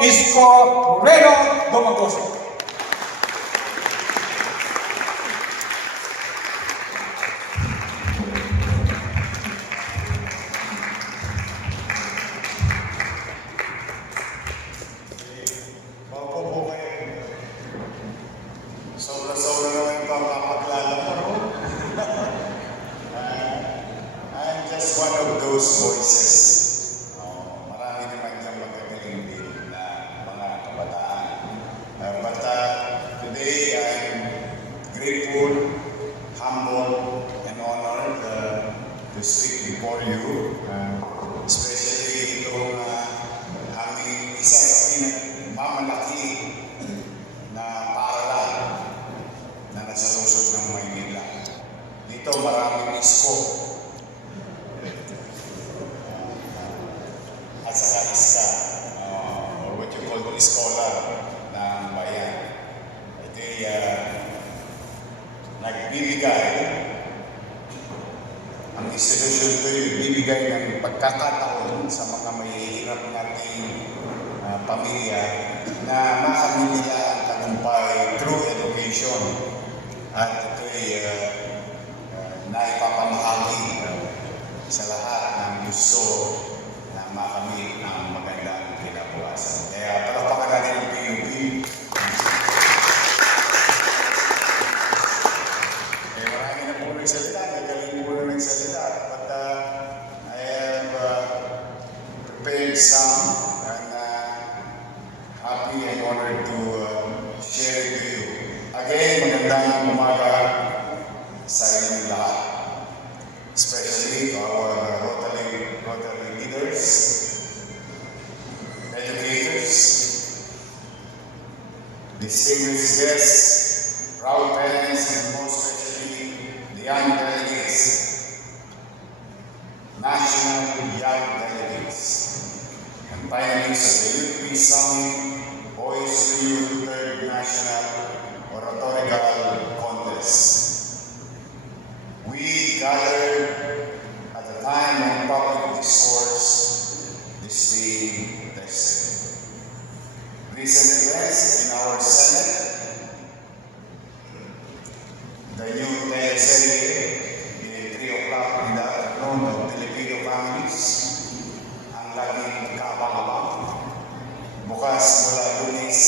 Isko Moreno Domagoso. Sobra-sobra naman ito ang kapaglala ko. I'm just one of those voices. Marami naman dyan magagaling din na mga kabataan. But today I'm grateful, humble, and honored to speak before you. Especially itong aming isa sa pinagmamalaki na paaralan na nasa lungsod ng Maynila. Dito maraming isko at saka iska, or what you call scholar ng bayan. Ito'y nagbibigay, ang institusyon ito'y bibigay ng pagkakataon sa mga mahihirap nating pamilya na makamit nila ang tagumpay through education. At ito'y naipapamahagi sa lahat ng gusto na makamit ang magandang kinabukasan. Kaya palakpakan natin ang PUP. Marami na po nagsalita, nagaling po na nagsalita. But I have prepared some and happy and honored to share it with you. Again, magandang umaga sa inyong lahat. Especially to our Rotary leaders, educators, distinguished guests, proud parents, and most especially the young delegates, national young delegates, and finalists of the Youth Peace Summit, Voice to Youth Third National Oratorical Contest. We gathered at the time of public discourse this being tested. Recent events in our Senate, the new teleserye in 3 o'clock in the afternoon of Filipino families, ang laging kaabang-abang, bukas mula Lunes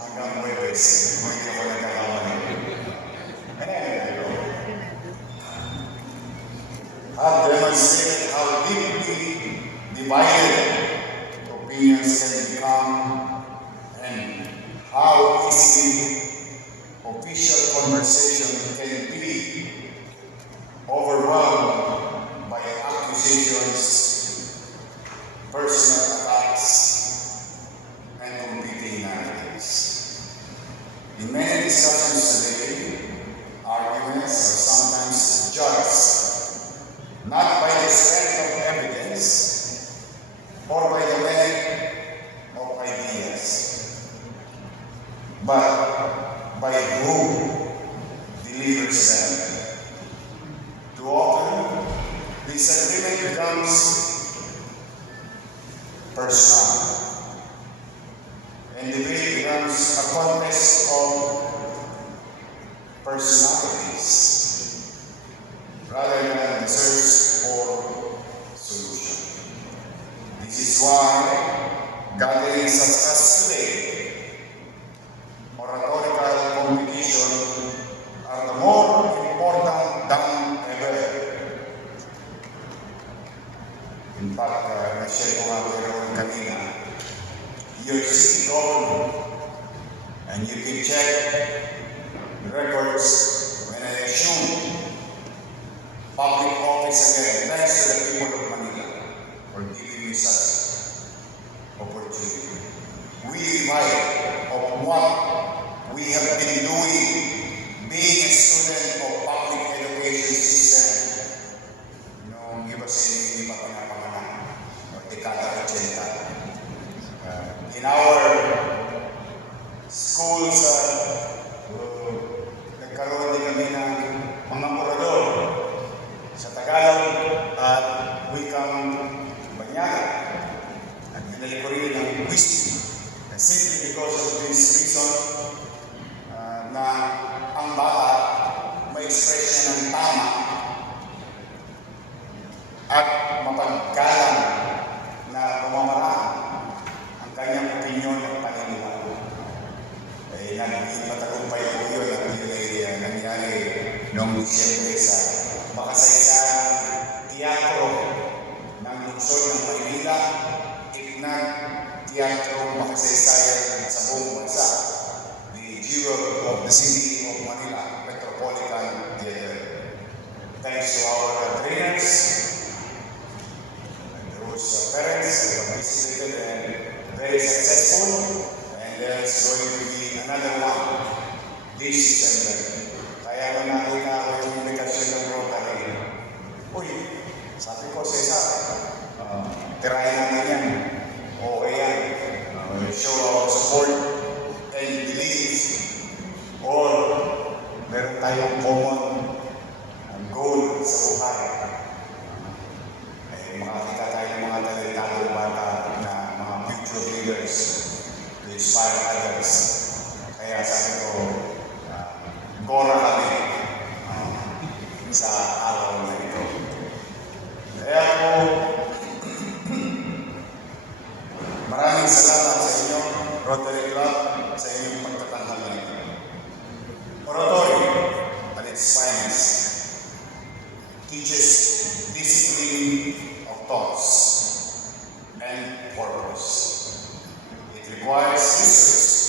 hanggang Huwebes, kung hindi ako nagkakamali. Have demonstrated how deeply divided opinions can become and how easily official conversation can be overwhelmed by accusations, personal attacks, and competing narratives. In many discussions today, arguments are sometimes judged not by the strength of evidence or by the merit of ideas, but by who delivers them. Too often, disagreement becomes personal, and debate becomes a contest of personalities rather than the search for solution. This is why gatherings such as today, oratorical competition, are the more important than ever. In fact, na-share ko nga pero kanina, your city government, and you can check records when I assume public office again, thanks to the people of Manila for giving me such opportunity. We remind of what we have been doing, being a student of public education system, noong iba sa inyo hindi pa pinapanganak, o dekada 80. In our schools, nagkaroon din kami ng mga korador sa Tagalog at wikang Banyaga. At pinali ko rin ang wisdom Simply because of this reason, na ang bata ma-express niya ng tama at mapagkalang na pamamaraan ang kanyang opinyon at paniniwala. Eh, naging matagumpay po yun at yun ay nangyari noong Disyembre sa makasaysayang teatro ng lungsod ng Maynila, ignag teatro makasaysayan sa buong bansa, the Jewel of the City of Manila Metropolitan Theater. Thanks to our trainers, those parents who have participated and very successful, and there's going to be another one this December. Kaya nung nakita ko yung invitation ng Rotary, uy, sabi ko, Cesar, tirahin natin yan. Okay yan. Show our support and believe, or meron tayong common goal sa buhay. Makakita tayo ng mga talentadong bata na mga future leaders to inspire others. Kaya sabi ko, gora kami sa araw na ito. Kaya po, maraming salamat sa inyo, Rotary Club, sa inyong pagtatanghal na ito. Oratory, at its finest, teaches discipline of thoughts and purpose. It requires research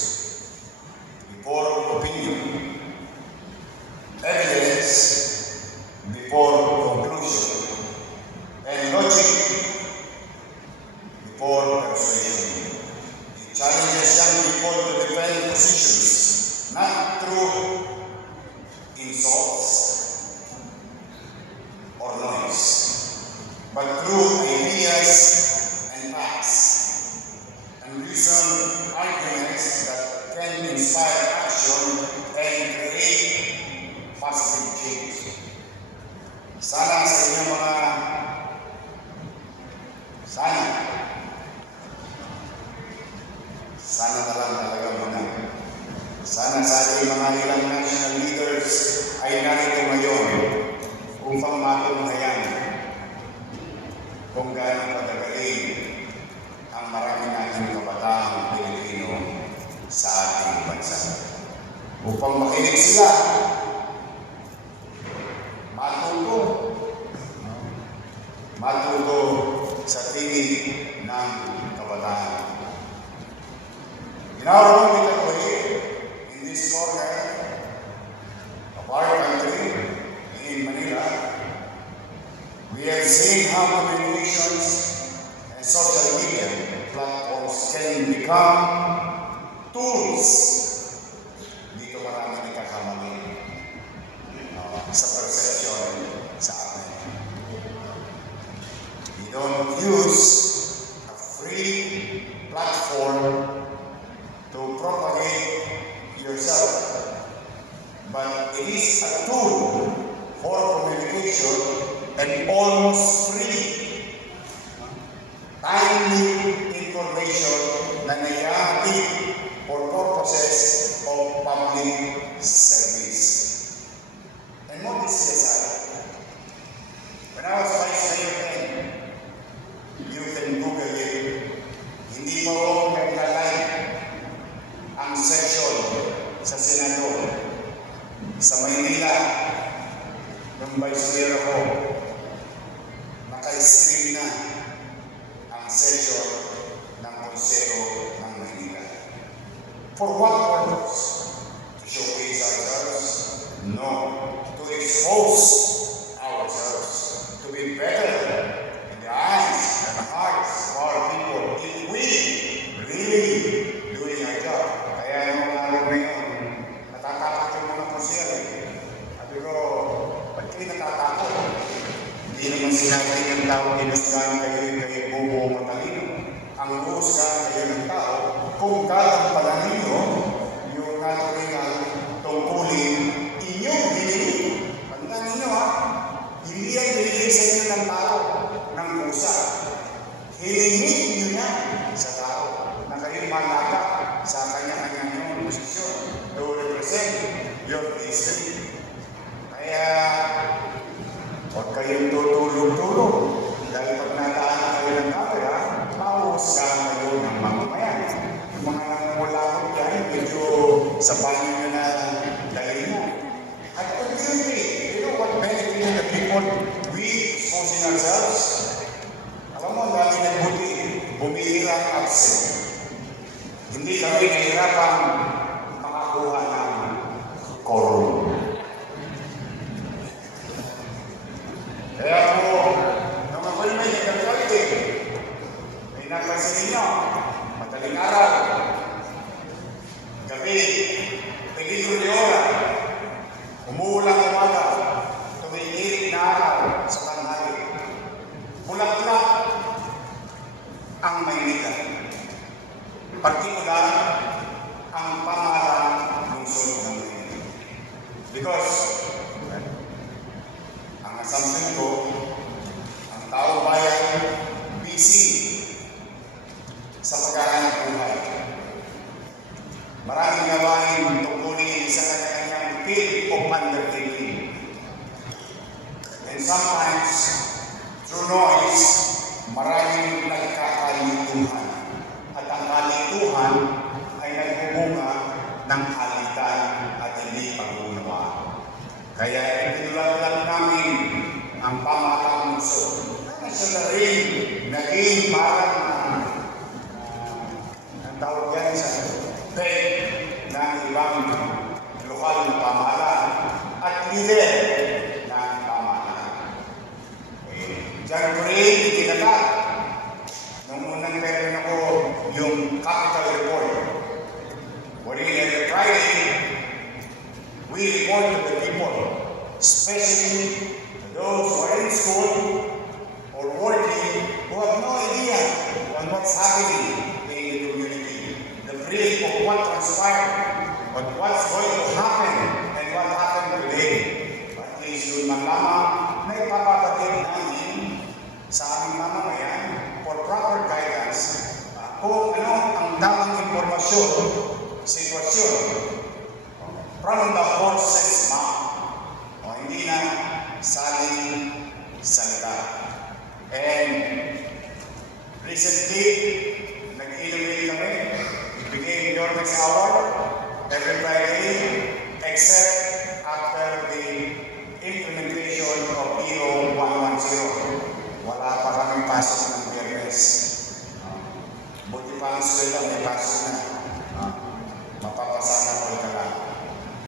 before opinion, evidence before conclusion, and logic before persuasion. It challenges young people to defend positions, not through insults or noise, but through ideas and facts, and reasoned arguments that can inspire action and create positive change. Sana sa inyo sana na lang talaga muna. Sana sa ating mga ilang national leaders ay narito ngayon upang matunghayan kung gaano kadagaling ang marami nating kabataang Pilipino sa ating bansa. Upang makinig sila, matuto sa tinig ng kabataan. In our own little way, in this corner of our country, in Manila, we have seen how communications and social media platforms can become tools. Dito marami nagkakamali sa perception sa atin. We don't use a free platform to propagate yourself, but it is a tool for communication and almost free, timely information na naihatid for purposes of public service. And modesty aside, when I was Vice Mayor, you can Google it, hindi mo naglalike ang session sa Senado sa Maynila nung Vice Mayor ako, naka-stream na ang session ng Konsero ng Maynila. For what purpose? To showcase ourselves? No. To expose ourselves. To be better in the eyes and hearts of our people if we really doing our job. Kaya yung mga araw ngayon, natatakot yung mga konsyere. Sabi ko, ba't kayo natatakot? Hindi naman sinabi ng tao, inusgahan kayo bubo o matalino. Ang uusgahan kayo ng tao, kung gagampalan ninyo yung naturingan tungkulin inyong binili. Pagka ninyo hindi yan binili sa inyo ng tao, ng pusa. Hilingin nyo na sa tao na kayo malaga district. Kaya, huwag kayong tutulog-tulog. Dahil pag nataan kayo ng camera, mauusgahan kayo ng mamamayan. Yung mga nangulang yan, medyo sa banyo nyo na dahil na. At ultimately, you know what benefiting the people? We exposing ourselves. Alam mo, ang dami ng buti, bumihira ang absent. Hindi kami nahihirapan makakuha ng quorum. Kaya po, nung ako'y may nagkakalitin, ay napansin ninyo, madaling araw, gabi, peligro de ora, umuulang umaga, tumihirit na araw sa tanghali. Bulak-bulak ang Maynila. Partikular ang pamahalaan lungsod ng Maynila. Because, ang assumption ko, ang tao bayan busy sa pagkahanap buhay. Maraming gawain tungkulin sa kanya-kanyang field of undertaking. And sometimes, through noise, maraming nagkakalituhan. At ang kalituhan ay nagbubunga ng alitan at hindi pag-unawa. Kaya itinulat namin ang pamahalang lungsod. Siya na rin naging parang ang tawag yan sa peg ng ibang lokal na pamahalaan at leader ng pamahalaan. Diyan ko rin itinatag nung unang meron ako yung capital report. Wherein every Friday, we report to the people, especially to those who are in school or working who have no idea on what's happening in the community. The brief of what transpired, on what's going to happen, and what happened today. At least yun man lamang na ipapapatid namin sa aming mamamayan for proper guidance kung ano ang tamang impormasyon, sitwasyon from the horse's mouth. O hindi na saling salita. And recently, nag-innovate kami. It became your next hour every Friday, except after the implementation of EO 110. Wala pa kaming pasok ng Biyernes. Buti pa ang sweldo, may pasok